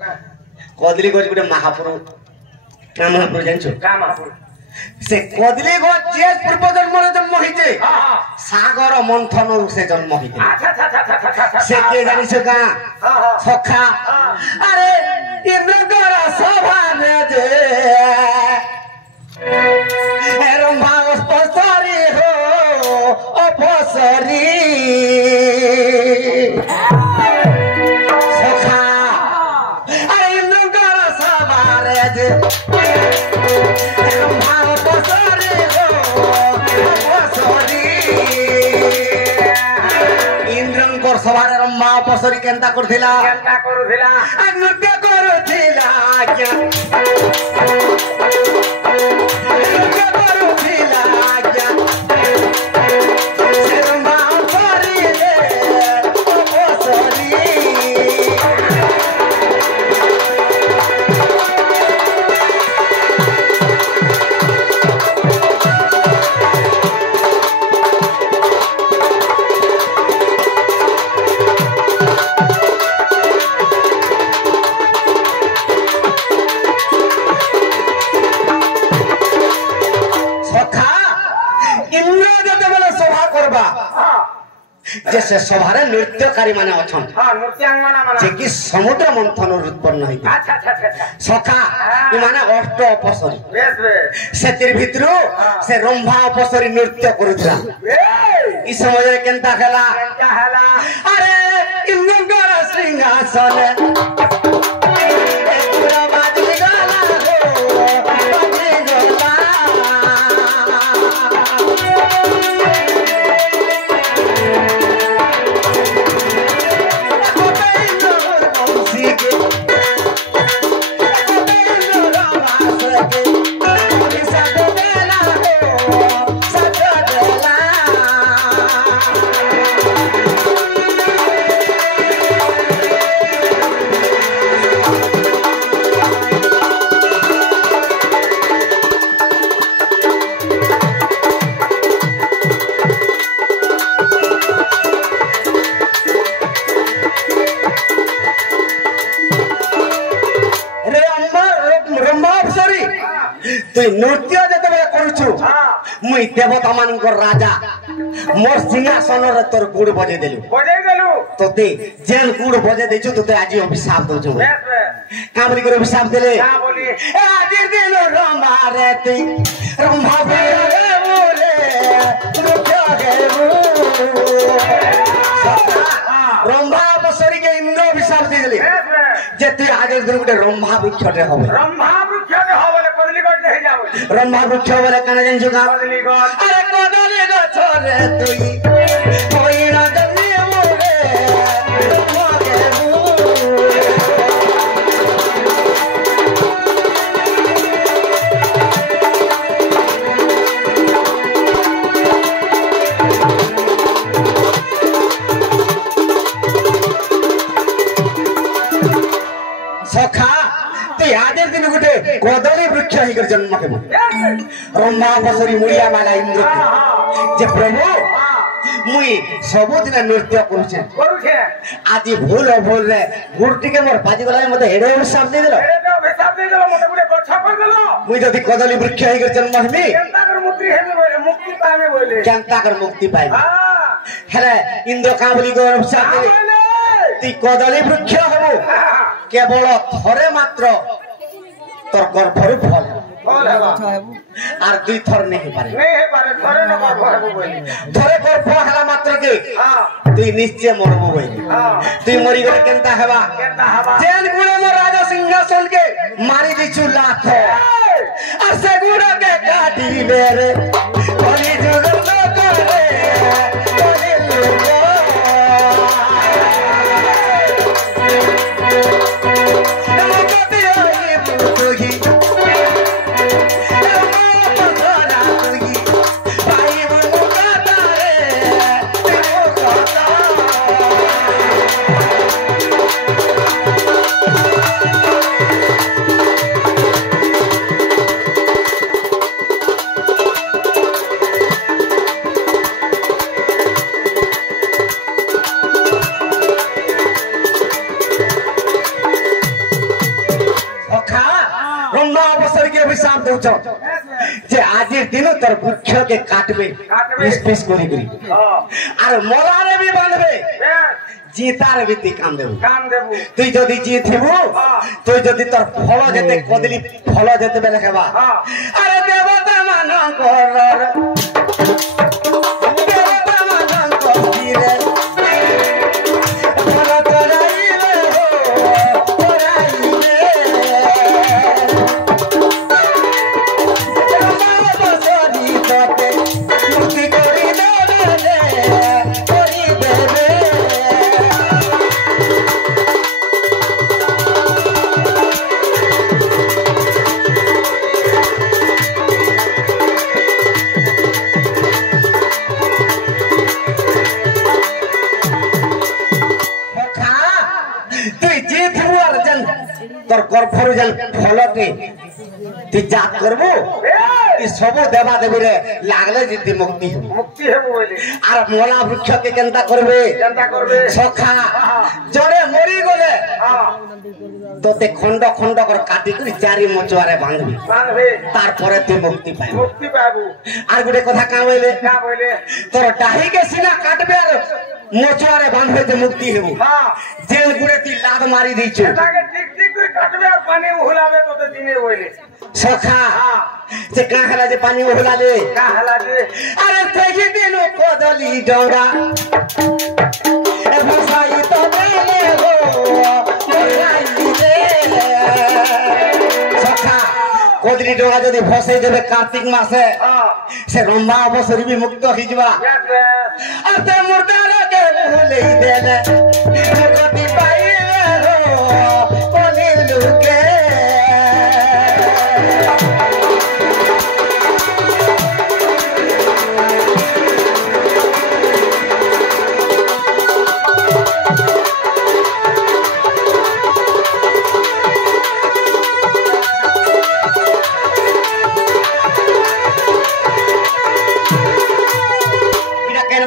कदली गज गोटे महापुर का महापुर जानछो का महापुर से कदली गज जे पूर्व जन्म रे जन्म होइते सागर मंथन से जन्म होइते से के जानिछो का सखा अरे इंद्र सभा में जे रंभा अपसरी हो अपसरी सखा अरे इंद्र सभा रे जे रंभा अपसरी हो अपसरी इंद्रंकर सभारे रंभा अपसरी केनता करथिला नृत्य करथिला क्या जैसे सभारे नृत्यकारी माने अछन हां नृत्यांगना माने जे कि समुद्र मंथन उत्पन्न होइते अच्छा सखा इ माने अष्ट अपसरी बेस सेतिर भितरु से रंभा अपसरी नृत्य करूथला इ समय केनता हला अरे इंद्रकर सिंहासन पूरा बाजी गला हो बाजी गला नृत्य जब करुछु मुई देवता मान राजा मोर सिंहासन रे तोर गुड़ बजे देलु तोते जेन गुड़ बजे देछु तोते आज अभिशाप दोछु का बोली कर अभिशाप देले ए आज दिन रंभा रे ती रंभा रे बोले नृत्य गे रंभा बसरी के इंद्र अभिशाप देले जे तू आज दिन गुटे रंभा वृक्षटे होबे रंभा वृक्ष बोले कने जन जुगा अरे कदली गछ रे तुई कोई ना जल्दी मोरे मोगे सखा ते आदे दिन गुटे कदली वृक्ष हिकर जन्म के रंभा बसरी मुड़िया माला इंद्र जे प्रभु मुई सब दिन नृत्य करूछे आज भूल भूल रे गुरटी के मोर बाजी गला मते हेडे हिसाब दे देलो मते गुटे गछ कर देलो मुई जदी कदली वृक्ष हिकर जन्म हेबी केनता कर मुक्ति पाइबे हेले इंद्र का बोली गो हिसाब दे ती कदली वृक्ष हबो केवल थरे मात्र तोर गर्भरु फल आर दुई थर नहीं पारे थरे गर्भ हला मात्र के तुई निश्चय मरबो बई तुई मरी गले केनता हेबा जेन गुणे मो राजा सिंहासन के मारी दिछु लाथ आर से गुड़ा के काटी बेरे कली जुगल न करे कली लोको बसर के अभिशाप दउछ जे आज दिन तोर वृक्ष के काटबे पीस पीस करी करी और मोलारे भी बांधबे जीतार भी काम देबू तुई जदि जीथिबू तुई जदि तोर फल जेते कदली फल जेते बेले खेबा अरे देवता मानकर देवता मानकर रे फल तोराइले हो तोराइले बसरी तोते मुक्ति करी देबे करी देबे तोर गर्भर जन फलते ती जात करबो ई सब देवा देवी रे लागले जिति मुक्ति हेबो आर मोला वृक्ष के केनता करबे सखा जड़े मरी गले तोते खंड खंड कर काटी करी चारि मचुआरे बांधबी तार परे ती मुक्ति पाइबो आर गुडे कथा का बोले तोर डाही के सीना काटबे आर मचुआरे बांधबे ते मुक्ति हेबो जेल गुडे ती लाद मारी दैछु एटाके ठीक ठीक कोई काटबे और पानी उहलाबे तो दिने होइले सखा जे का हला जे पानी उहलाले का हला जे अरे तेजी दिनो कोदली डोरा ए भसाई तो देले हो मोराई दे सखा कोदली डोरा जदी भसाई देबे कार्तिक मासे से रंबा अवसर भी मुक्त हिजबा अते मुर्दा लगे भूले देले मुक्ति पाइले हो कोली लुके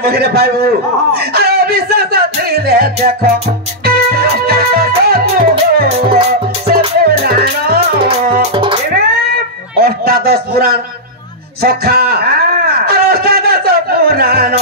बहिरे पाइबू अरे विश्वास धीरे देखो से पुराण अष्टादश पुराण सखा अष्टादश पुराण